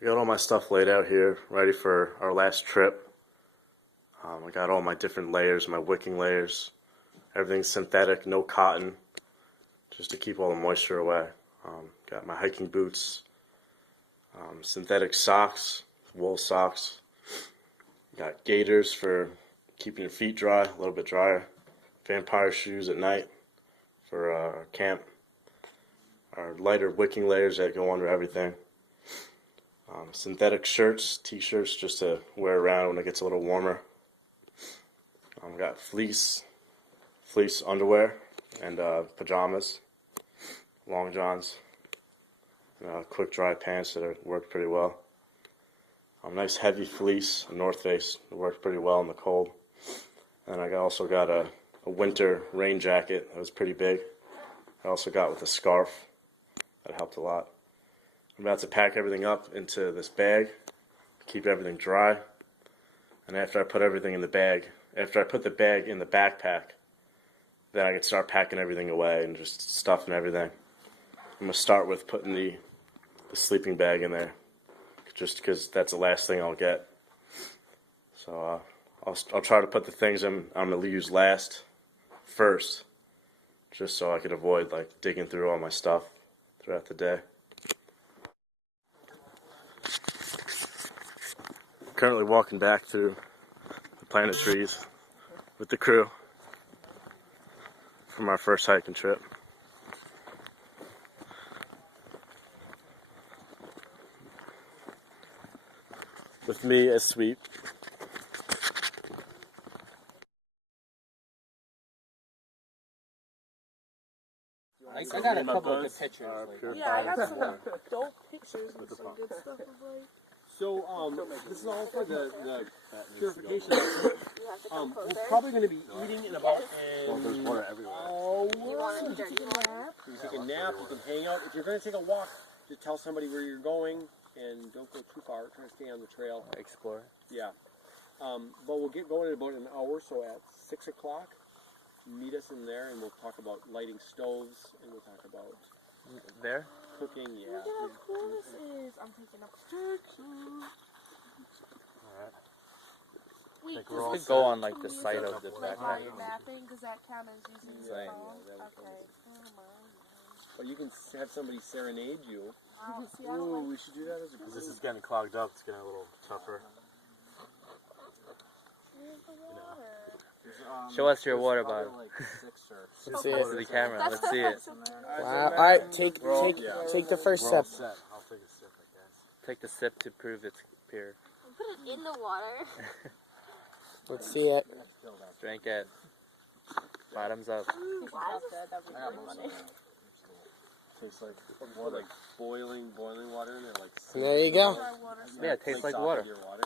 I got all my stuff laid out here, ready for our last trip. I got all my different layers, my wicking layers. Everything's synthetic, no cotton, just to keep all the moisture away. Got my hiking boots, synthetic socks, wool socks. Got gaiters for keeping your feet dry, a little bit drier. Vampire shoes at night for our camp. Our lighter wicking layers that go under everything. Synthetic shirts, t-shirts just to wear around when it gets a little warmer. Got fleece underwear and pajamas, long johns, and quick dry pants that work pretty well. Nice heavy fleece, a North Face that works pretty well in the cold. And I also got a winter rain jacket that was pretty big. I also got with a scarf that helped a lot. I'm about to pack everything up into this bag, keep everything dry, and after I put everything in the bag, after I put the bag in the backpack, then I can start packing everything away and just stuffing everything. I'm going to start with putting the sleeping bag in there, just because that's the last thing I'll get. So I'll try to put the things I'm going to use last first, just so I could avoid like digging through all my stuff throughout the day. Currently walking back through the Planet Trees with the crew from our first hiking trip. With me as Sweep. I got a couple of good pictures. Yeah, I got some dope pictures and some good stuff of like. So, this is all for the purification. We're probably going to be eating in about an There's water everywhere. hour. You want to take a nap? You can take a nap, you can hang out. If you're going to take a walk, just tell somebody where you're going and don't go too far. Try to stay on the trail. Explore. Yeah. But we'll get going in about an hour, so at 6 o'clock, meet us in there and we'll talk about lighting stoves and we'll talk about There? cooking. Yeah. Look at how cool this is. I'm taking a picture. Alright. Wait, Like we're all could go on like the site of the like while backpack. you're napping, does that count as using your Same. phone? Yeah, that would Okay. But you can have somebody serenade you. Wow, see, I don't Ooh, like we should do that as a group. This is getting clogged up, it's getting a little tougher. the water. Show us your water bottle. Let's To see it. the camera. Let's see it. Wow. All right, take the first We're all sip. set. I'll take a sip, I guess. Take the sip to prove it's pure. Put it in the water. Let's see it. Drink it. Bottoms up. Tastes like more like boiling water in there, like. And there you go. Yeah, it tastes like water. Your water.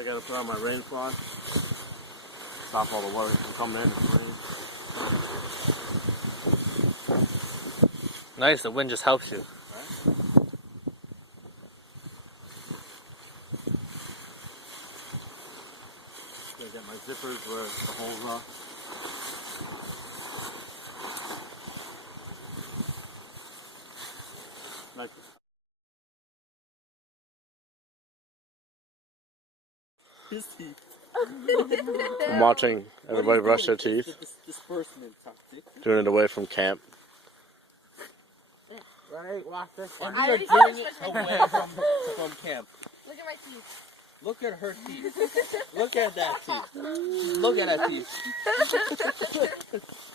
I gotta put on my rain fly. Stop all the water from coming in with the rain. Nice, the wind just helps you. Gotta get my zippers where the holes are. Like, His teeth. I'm watching everybody brush their teeth, Disbursement tactic. doing it away from camp. Right, walk this way. I already doing it Away from camp. Look at my teeth. Look at her teeth. Look at that teeth. Look at that teeth.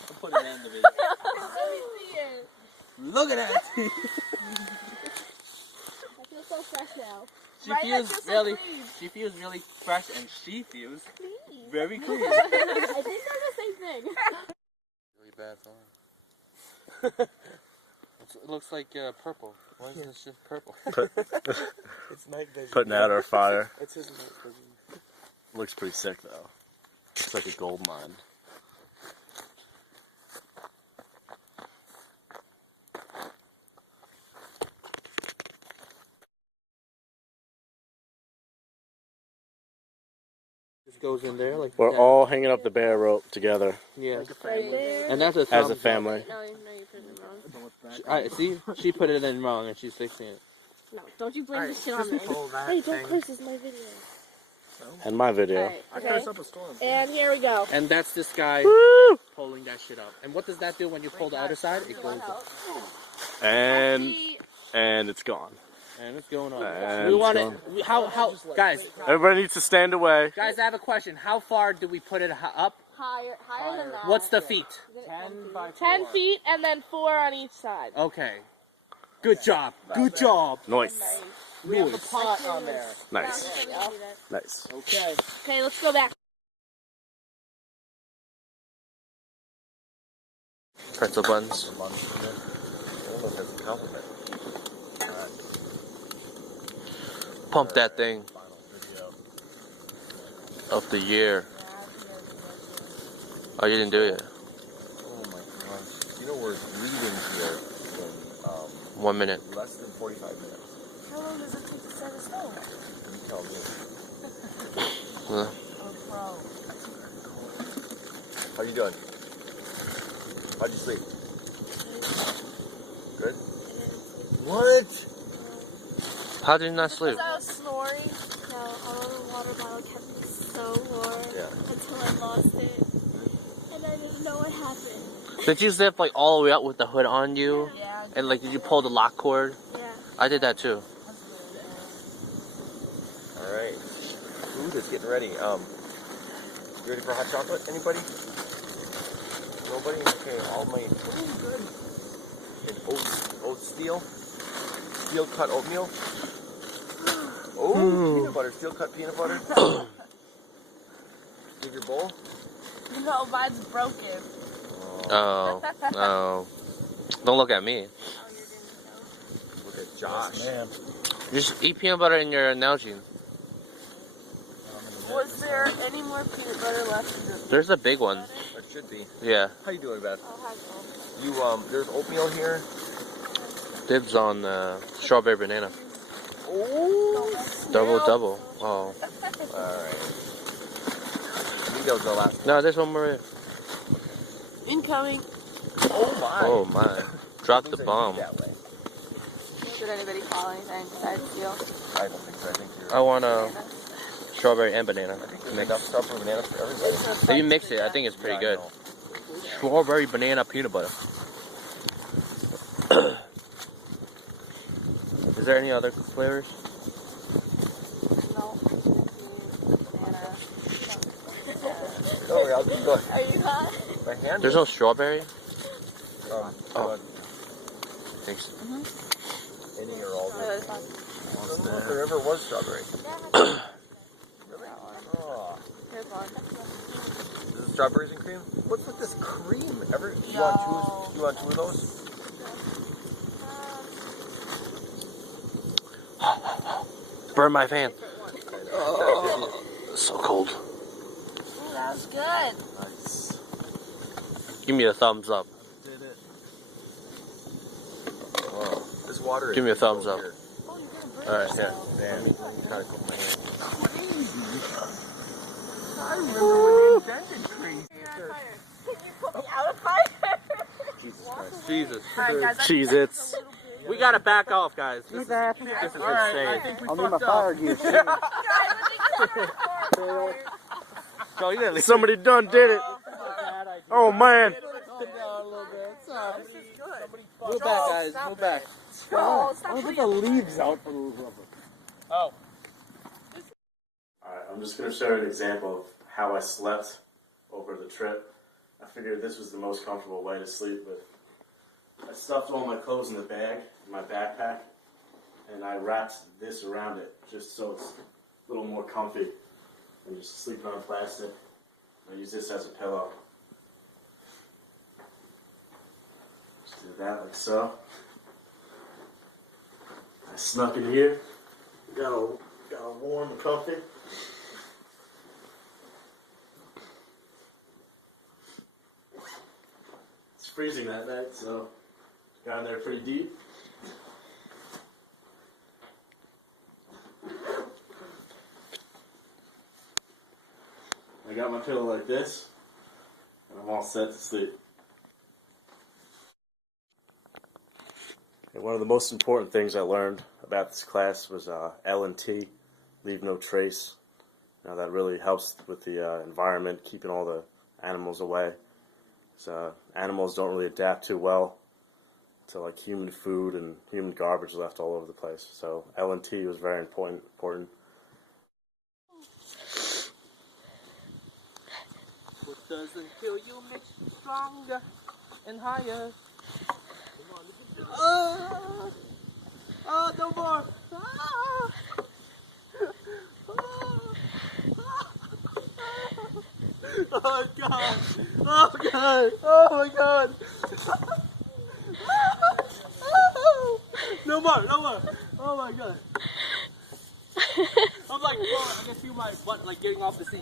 I'll put it in the video. Let me see it. Look at that teeth. I feel so fresh now. She Right, feels that feels so really, clean. she feels really fresh, and she feels Clean. very clean. I think they're the same thing. Really bad song. It looks like purple. Why is this shit purple? It's night vision. Putting out our fire. It's his night vision. Looks pretty sick though. Looks like a gold mine. Just goes in there like We're that. all hanging up the bear rope together Yeah. Right there. And that's a as a thumbs up. family. No, you're putting it wrong. I see. She put it in wrong, and she's fixing it. No, don't you blame Alright, this shit on me. pull that Hey, don't thing. curse, it's my video. And my video. Alright, okay. up a storm. And here we go. And that's this guy pulling that shit up. And what does that do when you pull the other side? It goes up. And See, it's gone. And it's going on. And We want it's it. How guys? Everybody needs to stand away. Guys, I have a question. How far do we put it up? higher than that. What's the feet? 10 feet and then 4 on each side. Okay. Good job. Good job. Nice. We have a pot on there. Nice. There we go. Nice. Okay. Okay, let's go back. Pretzel buns. Pump that thing. Of the year. Oh, you didn't do it. Oh my gosh. You know we're leaving here in 1 minute. less than 45 minutes. How long does it take to set a stove? You tell me. Uh, How you doing? How'd you sleep? Good? What? How did you not sleep? Because I was snoring, so our little water bottle kept me so warm Yeah. until I lost it. And I didn't know what happened. Did you zip like all the way up with the hood on you? Yeah. And like, did you pull the lock cord? Yeah. I did that too. Alright. Food is getting ready. You ready for hot chocolate? Anybody? Nobody? Okay, all my good. And oat steel cut oatmeal. Oh, peanut butter, steel cut peanut butter. Give your bowl. No, mine's broken. Oh. Oh. Don't look at me. Look at Josh. Man. Just eat peanut butter in your Nalgene. Was there any more peanut butter left in the There's a big one. It should be. Yeah. How you doing, Beth? Oh, hi, Joel. You there's oatmeal here. Dibs on strawberry banana. Oh. Double. Oh. Alright. I think that was the last. No, there's one more. Incoming. Oh my. Oh my. Drop the bomb. That way. Did anybody call anything besides you? I don't think so. I think you're. I want a strawberry and banana. I think there's enough stuff for banana for everybody. If you mix it, I think it's pretty Yeah, I good. know. Strawberry banana peanut butter. Is there any other flavors? No. Banana. Don't worry, I'll keep going. Are you hot? My hand. There's no strawberry? Oh. Thanks. Any or all. No, it's not. I don't know if there ever was strawberry. Really? Oh. Here's one. Is it strawberries and cream? What's with this cream? You want two of those? Burn my fan. So cold. Ooh, that was good. Nice. Give me a thumbs up. Did it. Wow. This water is Give me a cold thumbs up. here. Oh, you're gonna burn Alright, here. yourself. Kind of cook my hand. I remember when they invented crazy. You're on fire. You put me out of fire. Jesus Christ. Jesus. Alright, guys. Cheez-Its. We gotta back off, guys. This is Alright, insane. I think we fucked up. Go, you gotta Somebody done did it. Oh man. Move back, guys. Move back. Oh, stop Put putting the it- leaves out for the rubber. Oh. Alright, I'm just going to show you an example of how I slept over the trip. I figured this was the most comfortable way to sleep, but I stuffed all my clothes in the bag, in my backpack, and I wrapped this around it just so it's a little more comfy than just sleeping on plastic. I use this as a pillow. Just do that like so. I snuck in here, got all warm and comfy. It's freezing that night, so got in there pretty deep. I got my pillow like this, and I'm all set to sleep. And one of the most important things I learned about this class was L&T, leave no trace. Now that really helps with the environment, keeping all the animals away. So animals don't really adapt too well to like human food and human garbage left all over the place. So L&T was very important. What doesn't kill you makes you stronger and higher. Oh, no more. Oh God! Oh God! Oh my God! No more! No more! Oh my God! I'm like, oh, I can feel my butt like getting off the seat.